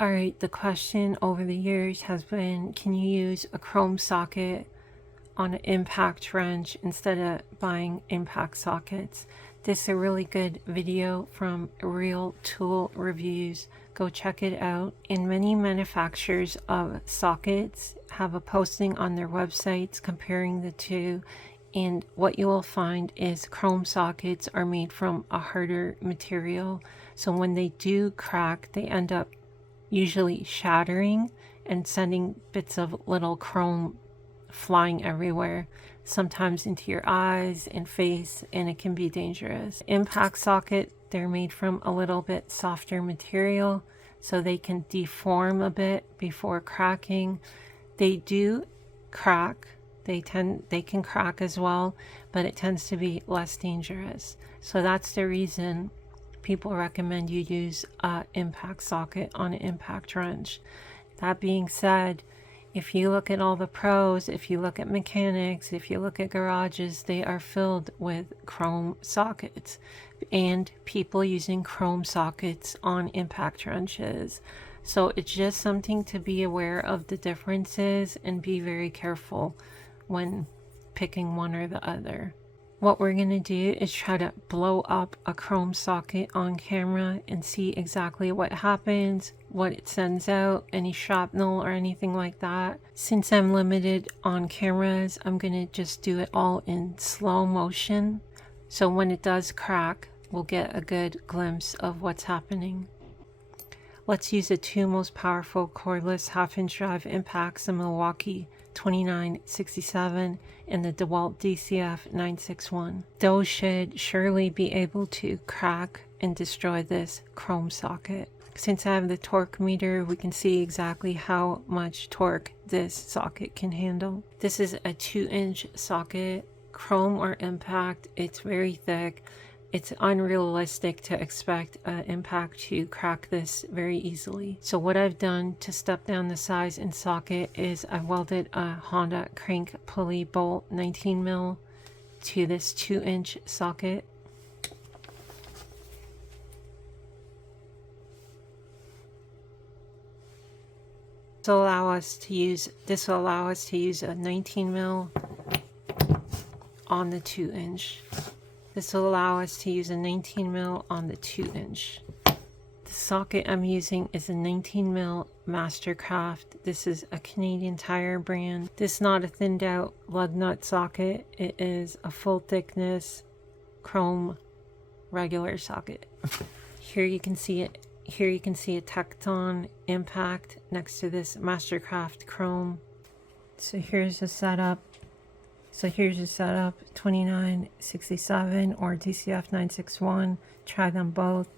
Alright, the question over the years has been, can you use a chrome socket on an impact wrench instead of buying impact sockets? This is a really good video from Real Tool Reviews. Go check it out. And many manufacturers of sockets have a posting on their websites comparing the two. And what you will find is chrome sockets are made from a harder material. So when they do crack, they end up usually shattering and sending bits of little chrome flying everywhere, sometimes into your eyes and face, and it can be dangerous. Impact socket, they're made from a little bit softer material, so they can deform a bit before cracking. They do crack. They can crack as well, but it tends to be less dangerous. So that's the reason people recommend you use an impact socket on an impact wrench. That being said, if you look at all the pros, if you look at mechanics, if you look at garages, they are filled with chrome sockets and people using chrome sockets on impact wrenches. So it's just something to be aware of the differences and be very careful when picking one or the other. What we're going to do is try to blow up a chrome socket on camera and see exactly what happens, what it sends out, any shrapnel or anything like that. Since I'm limited on cameras, I'm going to just do it all in slow motion. So when it does crack, we'll get a good glimpse of what's happening. Let's use the two most powerful cordless half-inch drive impacts, the Milwaukee 2967 and the Dewalt DCF 961. Those should surely be able to crack and destroy this chrome socket. Since I have the torque meter, we can see exactly how much torque this socket can handle. This is a 2-inch socket, chrome or impact. It's very thick. It's unrealistic to expect an impact to crack this very easily. So what I've done to step down the size and socket is I've welded a Honda crank pulley bolt 19 mil to this 2-inch socket. This will allow us to use a 19 mil on the 2-inch. This will allow us to use a 19 mil on the 2-inch. The socket I'm using is a 19 mil Mastercraft. This is a Canadian Tire brand. This is not a thinned out lug nut socket. It is a full thickness chrome regular socket. Here you can see it. Here you can see a Tecton impact next to this Mastercraft chrome. So here's the setup. 2967 or DCF 961. Try them both.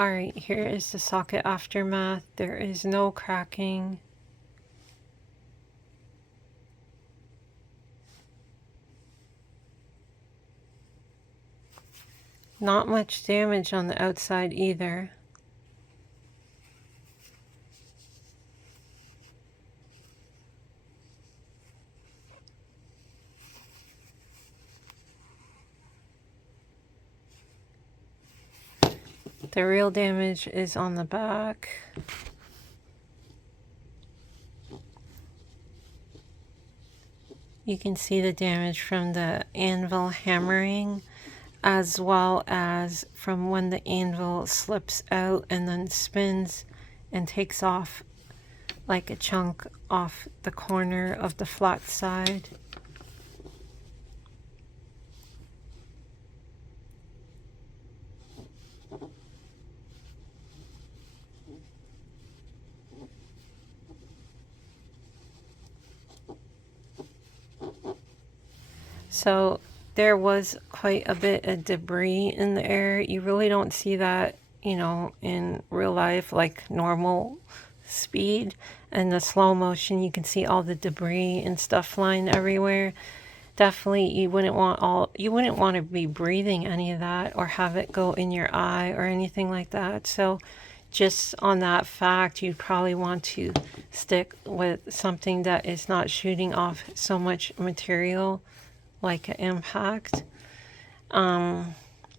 Alright, here is the socket aftermath. There is no cracking. Not much damage on the outside either. The real damage is on the back. You can see the damage from the anvil hammering, as well as from when the anvil slips out and then spins and takes off like a chunk off the corner of the flat side. So there was quite a bit of debris in the air. You really don't see that, you know, in real life, like normal speed. And the slow motion, you can see all the debris and stuff flying everywhere. Definitely you wouldn't want to be breathing any of that or have it go in your eye or anything like that. So just on that fact, you'd probably want to stick with something that is not shooting off so much material like an impact. I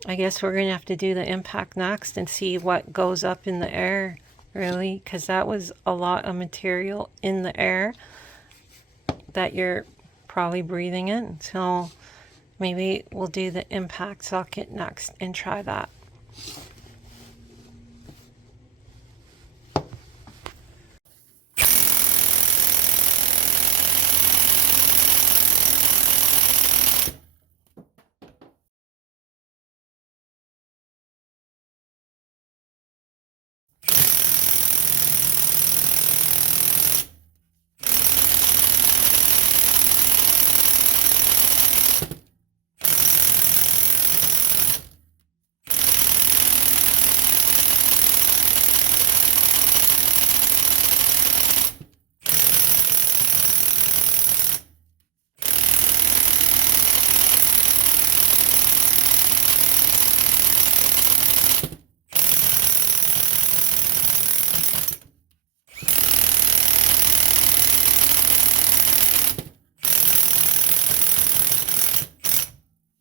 guess we're gonna have to do the impact next and see what goes up in the air, really, because that was a lot of material in the air that you're probably breathing in. So maybe we'll do the impact socket next and try that.